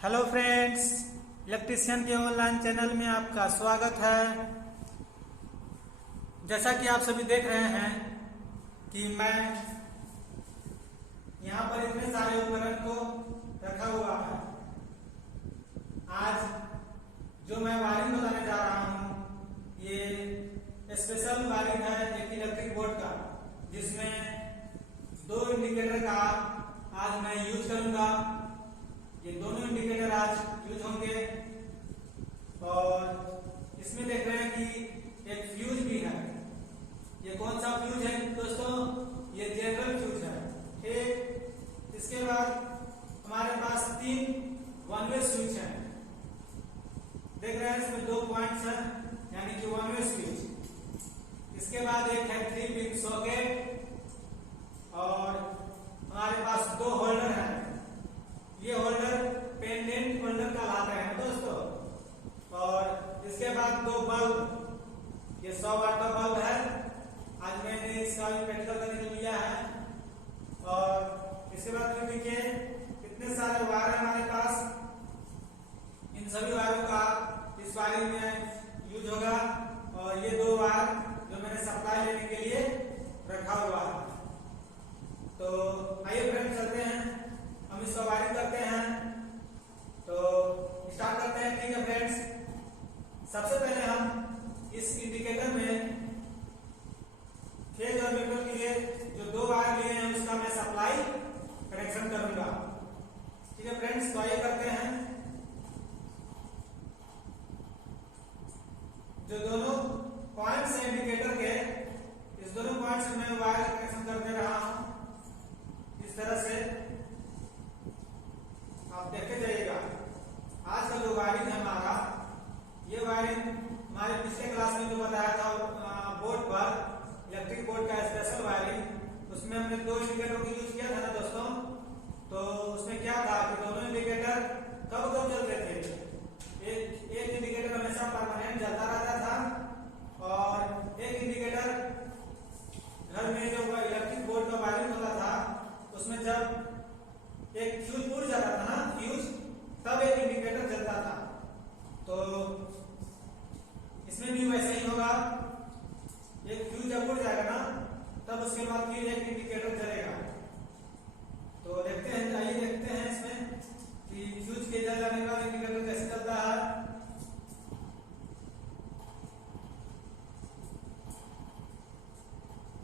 Hello friends, electrician के online channel में आपका स्वागत है। जैसा कि आप सभी देख रहे हैं कि मैं यहाँ पर इतने सारे उपकरण को रखा हुआ है। आज जो मैं वायरिंग बताने जा रहा हूँ ये स्पेशल वायरिंग है एक इलेक्ट्रिक बोर्ड का, जिसमें दो इंडिकेटर का आज मैं यूज करूंगा। ये दोनों इंडिकेटर आज यूज होंगे और इसमें देख रहे हैं कि एक फ्यूज भी है। ये कौन सा फ्यूज है दोस्तों? ये जनरल फ्यूज है। ठीक, इसके बाद हमारे पास 3 वन वे स्विच है। देख रहे हैं इसमें 2 पॉइंट्स हैं, यानी कि वन वे स्विच। इसके बाद एक है 3 पिन सॉकेट और हमारे पास 2 होल्डर हैं। ये होल्डर पेंडेंट होल्डर कहलाते हैं दोस्तों। और इसके बाद 2 बल्ब, ये 100 वाट का बल्ब है। आज मैंने इसका प्रैक्टिकल करने को लिया है। और इसके बाद में देखिए कितने सारे वायर है हमारे पास। इन सभी वायरों का इस वायरिंग में यूज होगा। और ये 2 वायर जो मैंने सप्लाई लेने के लिए रखा हुआ है। तो आइए फ्रेंड चलते हैं, हम इसका वायरिंग करते हैं। तो स्टार्ट करते हैं। ठीक है फ्रेंड्स, सबसे पहले हम इस इंडिकेटर में फेज और न्यूट्रल के लिए जो 2 वायर लिए हैं उसका मैं सप्लाई कनेक्शन करूंगा। ठीक है फ्रेंड्स, तो आइए करते हैं। जो दोनों पॉइंट्स हैं इंडिकेटर के, इस दोनों पॉइंट्स में मैं वायर कनेक्शन कर दे रहा हूं इस तरह से। आप देखते जाइएगा। आज का जो वायरिंग है हमारा, ये वायरिंग हमारे पिछले क्लास में जो बताया था बोर्ड पर, इलेक्ट्रिक बोर्ड का स्पेशल वायरिंग, उसमें हमने 2 इंडिकेटर को यूज किया था ना दोस्तों। तो उसमें क्या था कि दोनों इंडिकेटर कब कब चलते थे। एक इंडिकेटर हमेशा परमानेंट जलता रहता था और एक इंडिकेटर घर में जो इलेक्ट्रिक बोर्ड का वायरिंग होता था उसमें जब एक फ्यूज उड़ जाता था ना, फ्यूज, तब एक इंडिकेटर जलता था। तो इसमें भी वैसे ही होगा। एक फ्यूज जब उड़ जाएगा ना, तब उसके बाद फिर एक इंडिकेटर जलेगा। तो देखते हैं, आइए देखते हैं इसमें कि फ्यूज के जल जाने का इंडिकेटर कैसे चलता है।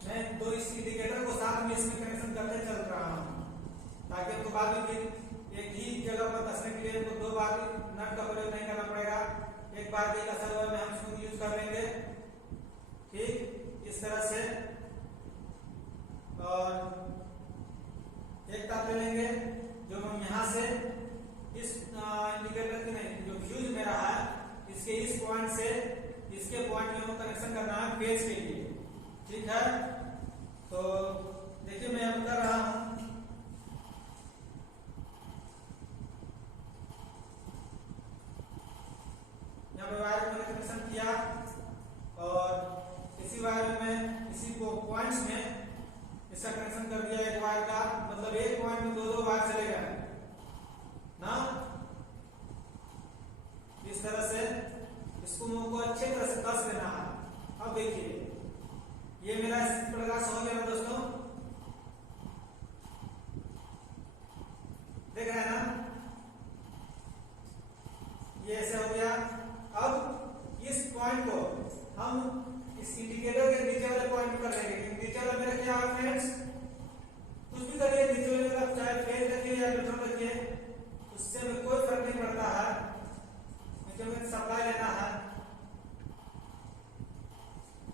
मैं 2 इस इंडिकेटर को साथ में इसमें कनेक्शन करके चल रहा हूं, ताकि हमको बाद में फिर एक ही जगह पर कसने के लिए हमको 2 बार नट का प्रयोग नहीं करना पड़ेगा। एक बार भी कसा हुआ में हम इसको यूज कर लेंगे। ठीक, इस तरह से। और एक तार ले लेंगे जो हम यहां से इस इंडिकेटर की नहीं, जो फ्यूज मेरा है, इसके इस पॉइंट से इसके पॉइंट में हमको कनेक्शन करना है फेज के लिए। ठीक है, तो देखिए मैं अब कर रहा हूं। यहाँ पे वायर मैंने कनेक्शन किया और इसी वायर में, इसी को पॉइंट्स में इसका कनेक्शन कर दिया एक वायर का। मतलब एक पॉइंट में 2 वायर चले गए ना, इस तरह से। इसको मुझको अच्छे तरह से कस देना है। अब देखिए ये मेरा इस प्रकार से हो गया ना दोस्तों, देख रहे हैं ना, ये ऐसे हो गया। अब इस पॉइंट को हम इस इंडिकेटर के नीचे वाले पॉइंट पर रखेंगे। नीचे वाला मेरा क्या है फ्रेंड्स? कुछ भी करिए, नीचे वाले का चाहे फेज रखिए या न्यूट्रल रखिए, उससे हमें कोई फर्क नहीं पड़ता है। नीचे में सप्लाई लेना है,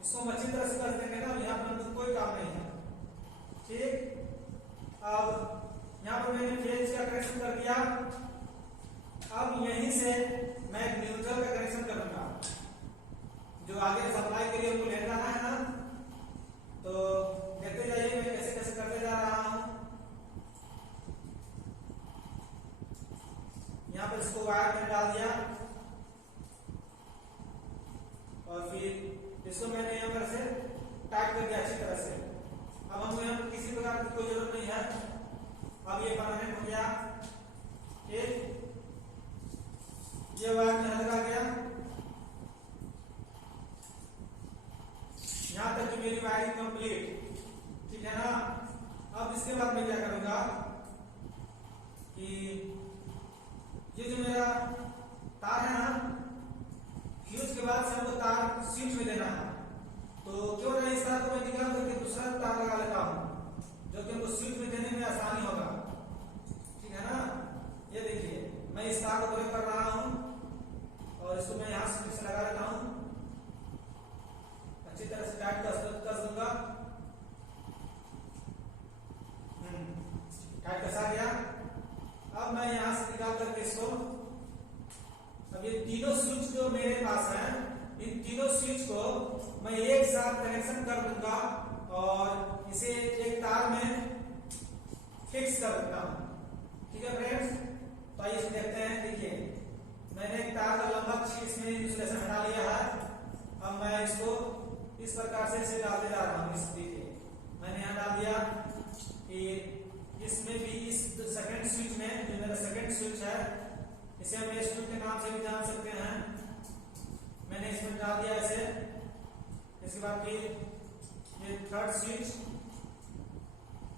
इसको हम अच्छी तरह से कर देंगे ना। यहाँ पर कोई काम नहीं है। ठीक, अब यहाँ पर मैंने फेज का कनेक्शन कर दिया। अब यहीं से मैं न्यूट्रल का कनेक्शन करूंगा, जो आगे सप्लाई के लिए हमको ले जाना है ना। तो देखते जाइए मैं कैसे कैसे करते जा रहा हूं। यहाँ पर इसको वायर में डाल दिया और फिर इसको मैंने यहाँ पर से टाइट कर दिया अच्छी तरह से। अब हमको यहाँ किसी प्रकार की कोई जरूरत नहीं है। अब ये परमानेंट हो गया। ठीक, तार को ब्रेक कर रहा हूं और इसको मैं यहां से फिर से लगा देता हूं, अच्छी तरह से टाइट कर दूंगा। टाइट कसा गया। अब मैं यहां से निकाल करके इसको, अब ये तीनों स्विच जो मेरे पास है, इन तीनों स्विच को मैं एक साथ कनेक्शन कर दूंगा और इसे एक तार में फिक्स कर देता हूं। ठीक है फ्रेंड्स, तो आइए देखते हैं। देखिए मैंने एक तार का लंबा खींच में इंसुलेशन हटा लिया है। अब मैं इसको इस प्रकार से इसे डालते जा रहा हूँ। इस देखिए मैंने यहाँ डाल दिया कि इसमें भी इस सेकंड स्विच में, जो मेरा सेकंड स्विच है, इसे हम S2 के नाम से भी जान सकते हैं। मैंने इसमें डाल दिया इसे। इसके बाद फिर ये थर्ड स्विच,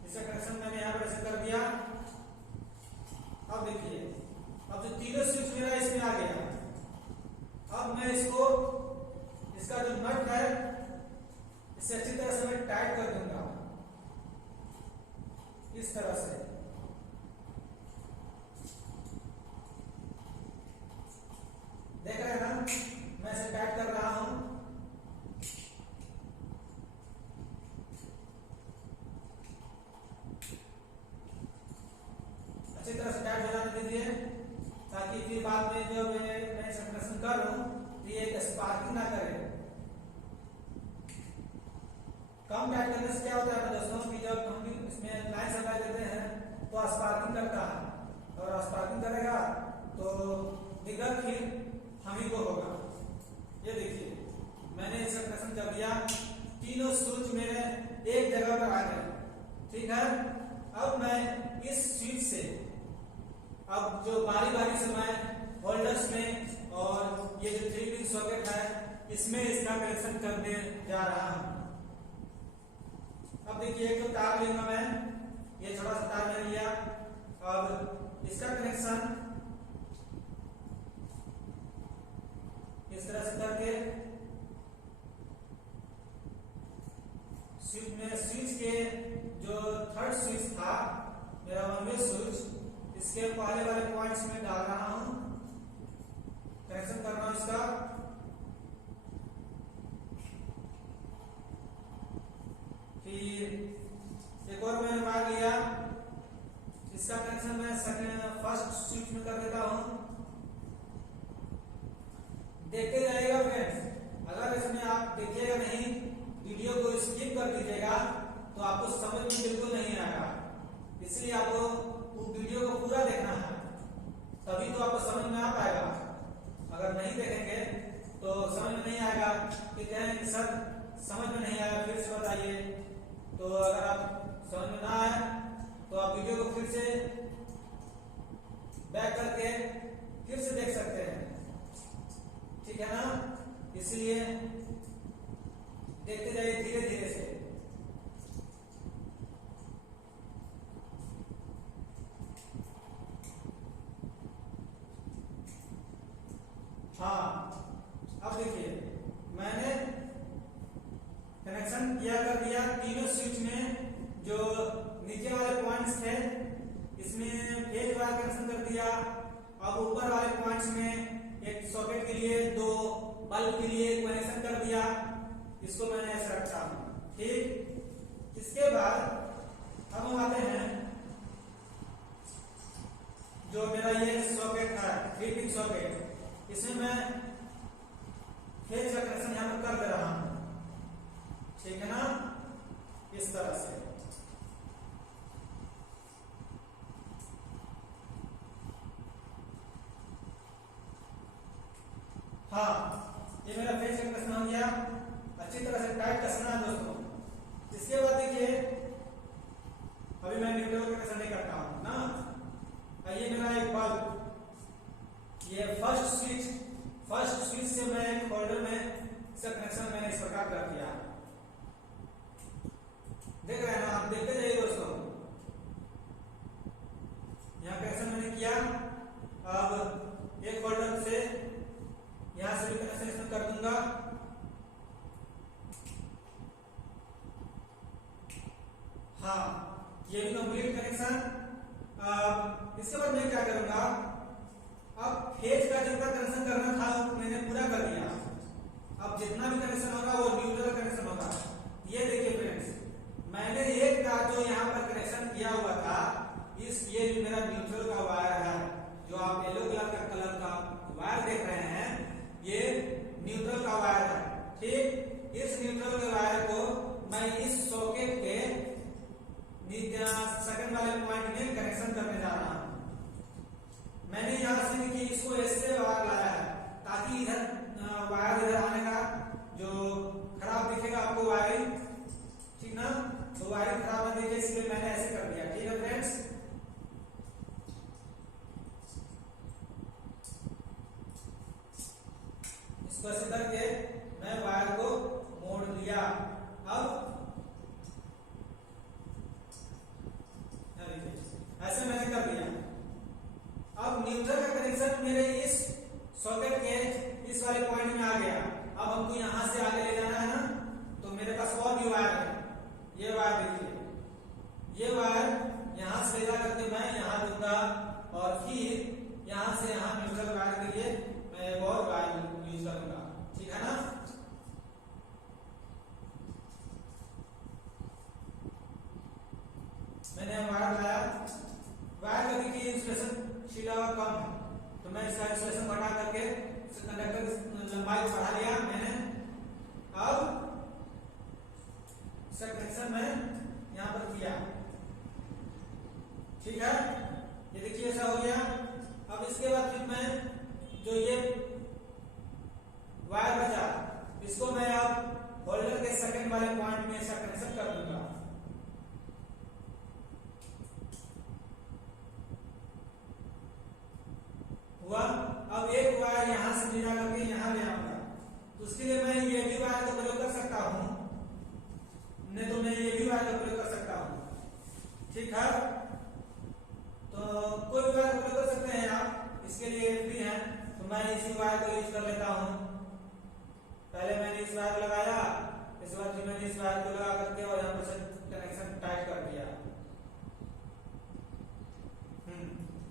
इसका कनेक्शन मैंने यहाँ पर ऐसे कर दिया। अब देखिए, अब जो तीनों स्विच मेरा इसमें आ गया। अब मैं इसको, इसका जो नट है, इसे अच्छी तरह से मैं टाइट कर दूंगा इस तरह से। देख रहे हैं ना, मैं इसे टाइट कर रहा हूं। अच्छी तरह से टाइट हो जाने दीजिए, ताकि फिर बाद में जब मैं कनेक्शन करूं तो ये स्पार्किंग ना करे। कम टाइट करने से क्या होता है दोस्तों कि जब हम इसमें लाइन सप्लाई देते हैं तो स्पार्किंग करता है, और स्पार्किंग करेगा तो दिक्कत फिर हम ही को होगा। ये देखिए मैंने इसका कनेक्शन कर दिया, तीनों स्विच मेरे एक जगह पर आ गए। ठीक है, अब मैं इस स्विच से, अब जो बारी बारी से मैं होल्डर्स में और ये जो 3 पिन सॉकेट है इसमें इसका कनेक्शन करने जा रहा हूं। अब देखिए एक तो तार लूंगा मैं, ये छोटा सा तार ले लिया। अब इसका कनेक्शन इस तरह से करके स्विच के जो थर्ड स्विच था मेरा वन वे स्विच, इसके पहले वाले पॉइंट्स में डाल रहा हूं, कनेक्शन कर रहा हूं इसका। फिर एक और मैंने मार लिया, इसका कनेक्शन मैं फर्स्ट स्विच में कर देता हूं। देखते जाइएगा फ्रेंड्स, अगर इसमें आप देखिएगा नहीं, वीडियो को स्किप कर दीजिएगा तो आपको समझ में बिल्कुल नहीं आएगा। इसलिए आपको वो वीडियो को पूरा देखना है, तभी तो आपको समझ में आ पाएगा। अगर नहीं देखेंगे तो समझ में नहीं आएगा। कि कहें सर समझ में नहीं आया, फिर से बताइए। तो अगर आप समझ में ना आए तो आप वीडियो को फिर से बैक करके फिर से देख सकते हैं। ठीक है ना, इसलिए देखते जाइए धीरे धीरे से। हाँ, अब देखिए मैंने कनेक्शन किया कर दिया तीनों स्विच में। जो नीचे वाले पॉइंट्स थे इसमें फेज वाला कनेक्शन कर दिया। अब ऊपर वाले पॉइंट्स में एक सॉकेट के लिए, 2 बल्ब के लिए कनेक्शन कर दिया। इसको मैंने ऐसा रखा। ठीक, इसके बाद अब हम आते हैं जो मेरा ये सॉकेट है, 3 पिन सॉकेट, इसमें मैं फेज का कनेक्शन यहां पर कर दे रहा हूं। ठीक है ना, इस तरह से। हाँ, ये मेरा फेज का कनेक्शन हो गया। अच्छी तरह से टाइट कसना है दोस्तों। इसके बाद देखिए अभी मैं न्यूट्रल का कनेक्शन नहीं करता हूं ना। ये मेरा एक बल्ब, ये फर्स्ट स्विच से मैं एक होल्डर में इसका कनेक्शन मैंने इस प्रकार कर दिया। देख रहे हैं ना आप, देखते जाइए दोस्तों। यहाँ कनेक्शन मैंने किया। अब एक होल्डर से यहां से भी कनेक्शन इसमें कर दूंगा। हाँ, ये भी कंप्लीट कनेक्शन। इसके बाद मैं क्या करूंगा, अब फेज का जितना कनेक्शन करना था वो मैंने पूरा कर दिया। अब जितना भी कनेक्शन होगा वो न्यूट्रल कनेक्शन होगा। ये देखिए फ्रेंड्स, मैंने एक का जो यहाँ पर कनेक्शन किया हुआ था, ये जो मेरा न्यूट्रल का वायर है, जो आप येलो कलर का वायर देख रहे हैं, ये न्यूट्रल का वायर है। ठीक, इस न्यूट्रल के वायर को मैं इस सॉकेट के सेकंड वाले पॉइंट में कनेक्शन करने जा रहा हूं। मैंने यहां से देखिए इसको ऐसे वायर लाया है ताकि इधर वायर इधर आने का जो खराब दिखेगा आपको वायरिंग, ठीक ना, तो वायरिंग खराब ना दिखे इसलिए मैंने ऐसे कर दिया। ठीक है फ्रेंड्स, इसको ऐसे करके मैं वायर को मोड़ लिया। अब ऐसे मैंने कर दिया। अब न्यूट्रल का कनेक्शन मेरे इस सॉकेट के इस वाले पॉइंट में आ गया। अब हमको यहां से आगे ले जाना है ना, तो मेरे पास और भी वायर है। ये वायर देखिए, ये वायर यहां से ले जा करके मैं यहां दूंगा और फिर यहां से यहां न्यूट्रल वायर के लिए मैं एक और वायर यूज करूंगा। ठीक है ना, मैंने वायर लाया। वायर का देखिए इंसुलेशन सीधा और कम है, तो मैं इसका इंसुलेशन बढ़ा करके कंडक्टर की लंबाई को बढ़ा लिया मैंने। अब इसका कनेक्शन मैं यहां पर किया। ठीक है, ये देखिए ऐसा हो गया। अब इसके बाद फिर मैं जो ये वायर बचा, इसको मैं अब होल्डर के सेकंड वाले पॉइंट में इसका कनेक्शन कर दूंगा। हुआ। अब एक वायर यहां से मिला करके यहां ले आऊंगा, तो उसके लिए मैं ये भी वायर का प्रयोग कर सकता हूं, नहीं तो मैं ये भी वायर का प्रयोग कर सकता हूं। ठीक है, तो कोई भी वायर का प्रयोग कर सकते हैं आप, इसके लिए फ्री है। तो मैं इसी वायर को यूज कर लेता हूं। पहले मैंने इस वायर को लगाया, इसके बाद फिर मैंने इस वायर को लगा करके और यहां पर से कनेक्शन टाइट कर दिया।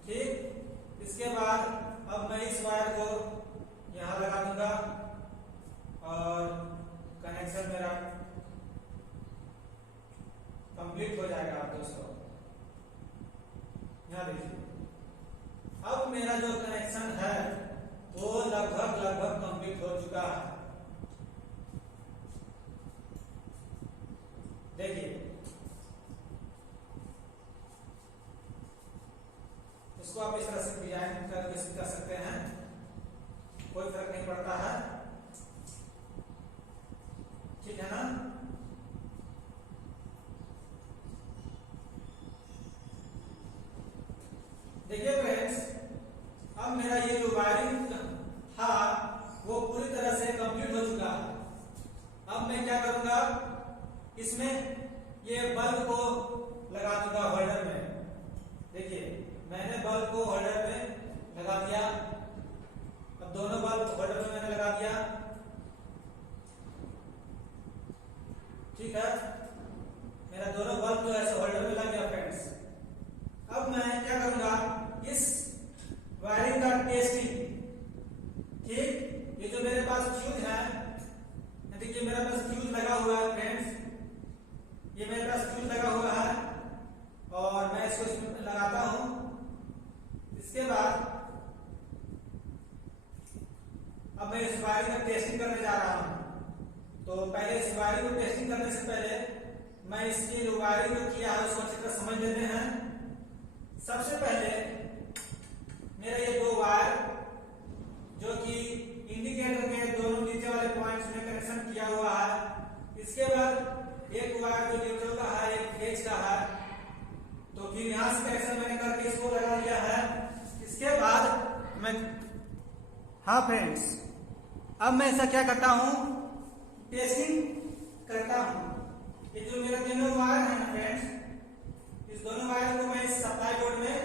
ठीक, इसके बाद अब मैं इस वायर को यहां लगा दूंगा और कनेक्शन मेरा कंप्लीट हो जाएगा। दोस्तों यहां देखिए, अब मेरा जो कनेक्शन है वो लगभग कंप्लीट हो चुका है। देखिए, इसको आप इस तरह से डिजाइन कर सकते हैं, कोई फर्क नहीं पड़ता है। ठीक है ना, देखिए फ्रेंड्स, अब मेरा ये जो वायरिंग था वो पूरी तरह से कंप्लीट हो चुका है। अब मैं क्या करूंगा, इसमें ये बल्ब को लगा दूंगा होल्डर में। देखिए, मैंने बल्ब को होल्डर में लगा दिया। अब दोनों बल्ब होल्डर में मैंने लगा दिया। ठीक है, मेरा दोनों बल्ब जो है होल्डर में लग गया फ्रेंड्स। अब मैं क्या करूंगा, इस वायरिंग का टेस्टिंग। ठीक, ये जो मेरे पास फ्यूज है, देखिए मेरे पास फ्यूज लगा हुआ है फ्रेंड्स, ये मेरे पास फ्यूज लगा हुआ है और मैं इसको इसमें लगाता हूं। इसके बाद अब मैं इस वायरिंग का टेस्टिंग करने जा रहा हूं। तो पहले इस वायरिंग को टेस्टिंग करने से पहले मैं इसकी जो वायरिंग जो किया है उसको अच्छी तरह समझ लेते हैं। सबसे पहले मेरा ये दो वायर जो कि इंडिकेटर के दोनों नीचे वाले पॉइंट्स में कनेक्शन किया हुआ है, इसके बाद एक वायर जो न्यूट्रल का है, एक फेज का है, तो फिर यहां से कनेक्शन मैंने करके इसको लगा दिया है। इसके बाद मैं, हाँ फ्रेंड्स, अब मैं ऐसा क्या करता हूं, टेस्टिंग करता हूं। ये जो मेरा दोनों वायर है ना फ्रेंड्स, इस दोनों वायर को मैं इस सप्लाई बोर्ड में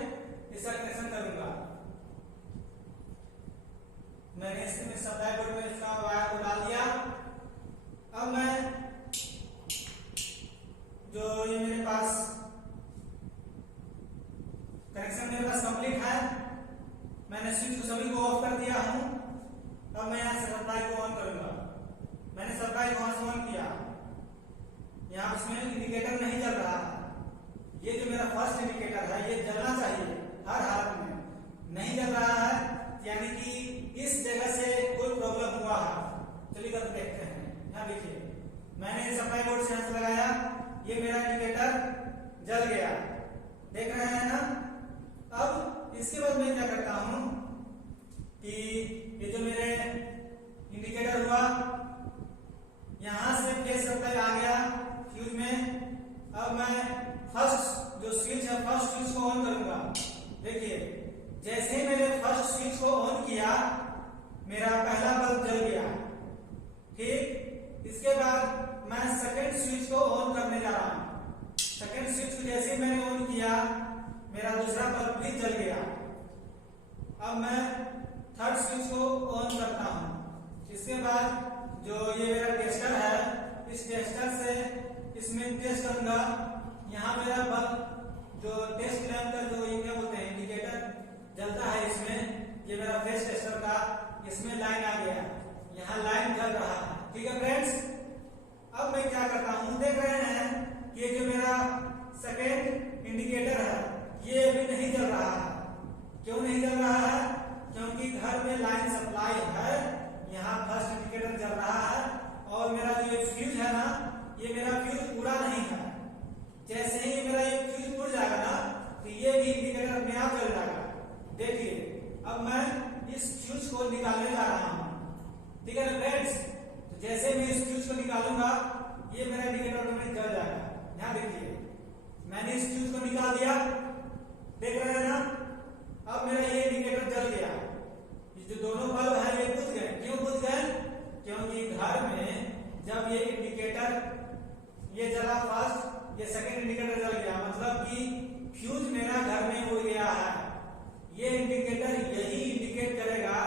इसका कनेक्शन करूंगा। मैंने इसमें सप्लाई बोर्ड में इसका वायर को डाल दिया। अब मैं जो ये मेरे पास कनेक्शन मेरे पास कंप्लीट है, मैंने स्विच को सभी को ऑफ कर दिया हूं। अब मैं यहाँ से सप्लाई को ऑन करूंगा। मैंने सप्लाई को ऑन किया, यहाँ इसमें इंडिकेटर नहीं जल रहा है। ये जो मेरा फर्स्ट इंडिकेटर है ये जलना चाहिए हर हालत में, नहीं जल रहा है, यानी कि इस जगह से कोई प्रॉब्लम हुआ है। चलिए कर देखते हैं। यहाँ देखिए, मैंने सप्लाई बोर्ड से यहाँ से लगाया, ये मेरा इंडिकेटर जल गया, देख रहे हैं ना। अब इसके बाद मैं क्या करता हूं कि ये जो मेरे इंडिकेटर हुआ, यहां से फेज सप्लाई आ गया फ्यूज में। अब मैं फर्स्ट जो स्विच है, फर्स्ट स्विच को ऑन करूंगा। देखिए, जैसे ही मैंने फर्स्ट स्विच को ऑन किया, मेरा पहला बल्ब जल गया। ठीक, इसके बाद मैं सेकंड स्विच को ऑन करने जा रहा हूं। सेकंड स्विच को जैसे ही मैंने ऑन किया, मेरा दूसरा बल्ब भी जल गया। अब मैं थर्ड स्विच को ऑन करता हूं। इसके बाद जो ये मेरा टेस्टर है, इस टेस्टर से इसमें टेस्ट करूंगा। यहाँ मेरा बल्ब जो टेस्ट लैंप का जो ये क्या बोलते हैं इंडिकेटर जलता है, इसमें ये मेरा फेस टेस्टर का इसमें लाइन आ गया, यहाँ लाइन जल रहा है। ठीक है फ्रेंड्स, अब मैं क्या करता हूँ, देख रहे हैं कि ये जो मेरा सेकेंड इंडिकेटर है ये अभी नहीं जल रहा है। क्यों नहीं जल रहा है? क्योंकि घर में लाइन सप्लाई है, यहाँ फर्स्ट इंडिकेटर जल रहा है और मेरा जो ये फ्यूज है ना, ये मेरा फ्यूज पूरा नहीं है। जैसे ही मेरा ये फ्यूज उड़ जाएगा ना, तो ये भी इंडिकेटर अपने आप जल जाएगा। देखिए, अब मैं इस फ्यूज को निकालने जा रहा हूँ। ठीक है ना फ्रेंड्स, तो जैसे मैं इस फ्यूज को निकालूंगा, ये मेरा इंडिकेटर ऑटोमेटिक जल जाएगा। यहाँ देखिए, मैंने इस फ्यूज को निकाल दिया, देख रहे हैं ना। अब मेरा ये इंडिकेटर जल गया। ये जो दोनों बल्ब है ये बुझ गए। क्यों बुझ गए? क्योंकि घर में जब ये इंडिकेटर ये जला फर्स्ट, ये सेकंड इंडिकेटर जल गया, मतलब कि फ्यूज मेरा घर में उड़ गया है। ये इंडिकेटर यही इंडिकेट करेगा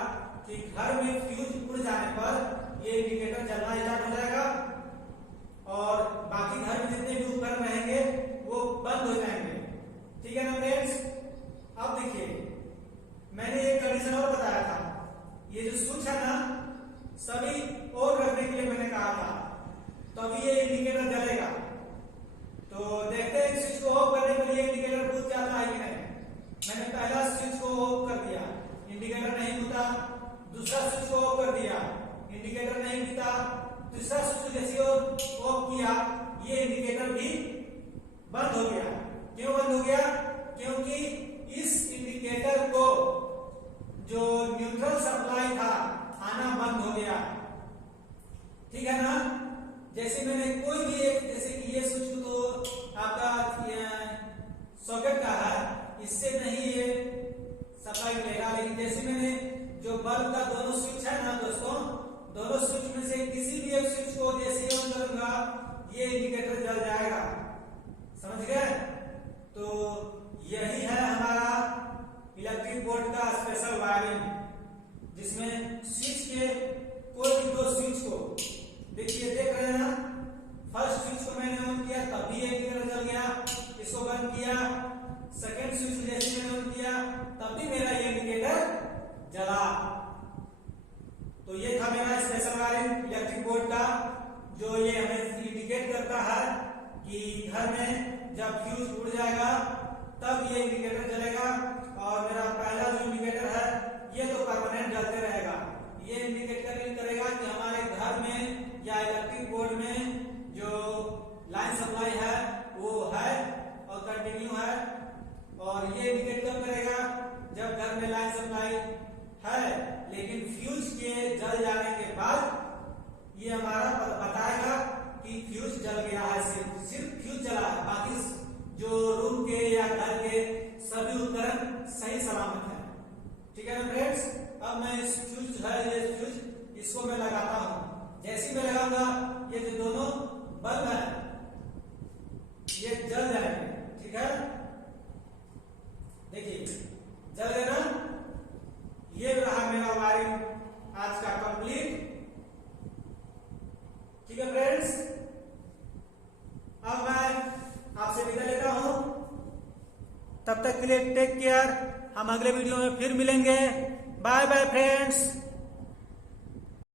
कि घर में फ्यूज उड़ जाने पर ये इंडिकेटर जलना स्टार्ट हो जाएगा और बाकी घर में जितने भी उपकरण रहेंगे वो बंद हो जाएंगे। ठीक है ना फ्रेंड्स। अब देखिए, मैंने एक कंडीशन और बताया था, ये जो स्विच है ना सभी ऑन रखने के लिए मैंने कहा था, तभी ये इंडिकेटर जलेगा। तो देखते हैं स्विच को ऑफ करने के लिए इंडिकेटर बुझ जाता है कि नहीं। मैंने पहला स्विच को ऑफ कर दिया, इंडिकेटर नहीं बुझा। दूसरा स्विच को ऑफ कर दिया, इंडिकेटर नहीं बुझा। तीसरा स्विच जैसे ऑफ किया, ये इंडिकेटर भी बंद हो गया। क्यों बंद हो गया? क्योंकि इस इंडिकेटर को जो न्यूट्रल सप्लाई था आना बंद हो गया। ठीक है ना। जैसे मैंने कोई भी एक, जैसे कि ये स्विच तो आपका सॉकेट का है, इससे नहीं ये सप्लाई मिलेगा। लेकिन जैसे मैंने जो बल्ब का दोनों स्विच है ना दोस्तों, दोनों स्विच में से किसी भी एक स्विच को जैसे ऑन करूंगा, ये इंडिकेटर जल जाएगा। समझ गए? तो यही है हमारा इलेक्ट्रिक बोर्ड का स्पेशल वायरिंग, जिसमें स्विच के कोई भी दो स्विच को देखिए, देख रहे हैं ना। फर्स्ट स्विच को मैंने ऑन किया तब भी इंडिकेटर जल गया, इसको बंद किया। सेकेंड स्विच जैसे मैंने ऑन किया तब भी मेरा ये इंडिकेटर जला। तो ये था मेरा स्पेशल वायरिंग इलेक्ट्रिक बोर्ड का, जो ये हमें इंडिकेट करता है कि घर में जब फ्यूज उड़ जाएगा तब ये इंडिकेटर जलेगा। और मेरा पहला जो इंडिकेटर है ये तो परमानेंट जलते रहेगा। ये इंडिकेट करेगा कि हमारे घर में या इलेक्ट्रिक बोर्ड में जो लाइन सप्लाई है वो है और कंटिन्यू है। और ये इंडिकेट कब करेगा? जब घर में लाइन सप्लाई है लेकिन फ्यूज के जल जाने के बाद ये हमारा बताएगा कि फ्यूज जल गया है। सिर्फ फ्यूज जला है, बाकी जो रूम के या घर के सभी उपकरण सही सलामत है। ठीक है ना फ्रेंड्स। अब मैं इस फ्यूज है, ये फ्यूज इसको मैं लगाता हूं। जैसे ही मैं लगाऊंगा, ये जो दोनों बल्ब है ये जल जाएंगे। ठीक है, देखिए जल गए ना। ये रहा मेरा वायरिंग आज का कंप्लीट। ठीक है फ्रेंड्स, अब मैं आपसे विदा लेता हूं। तब तक के लिए टेक केयर। हम अगले वीडियो में फिर मिलेंगे। Bye bye friends.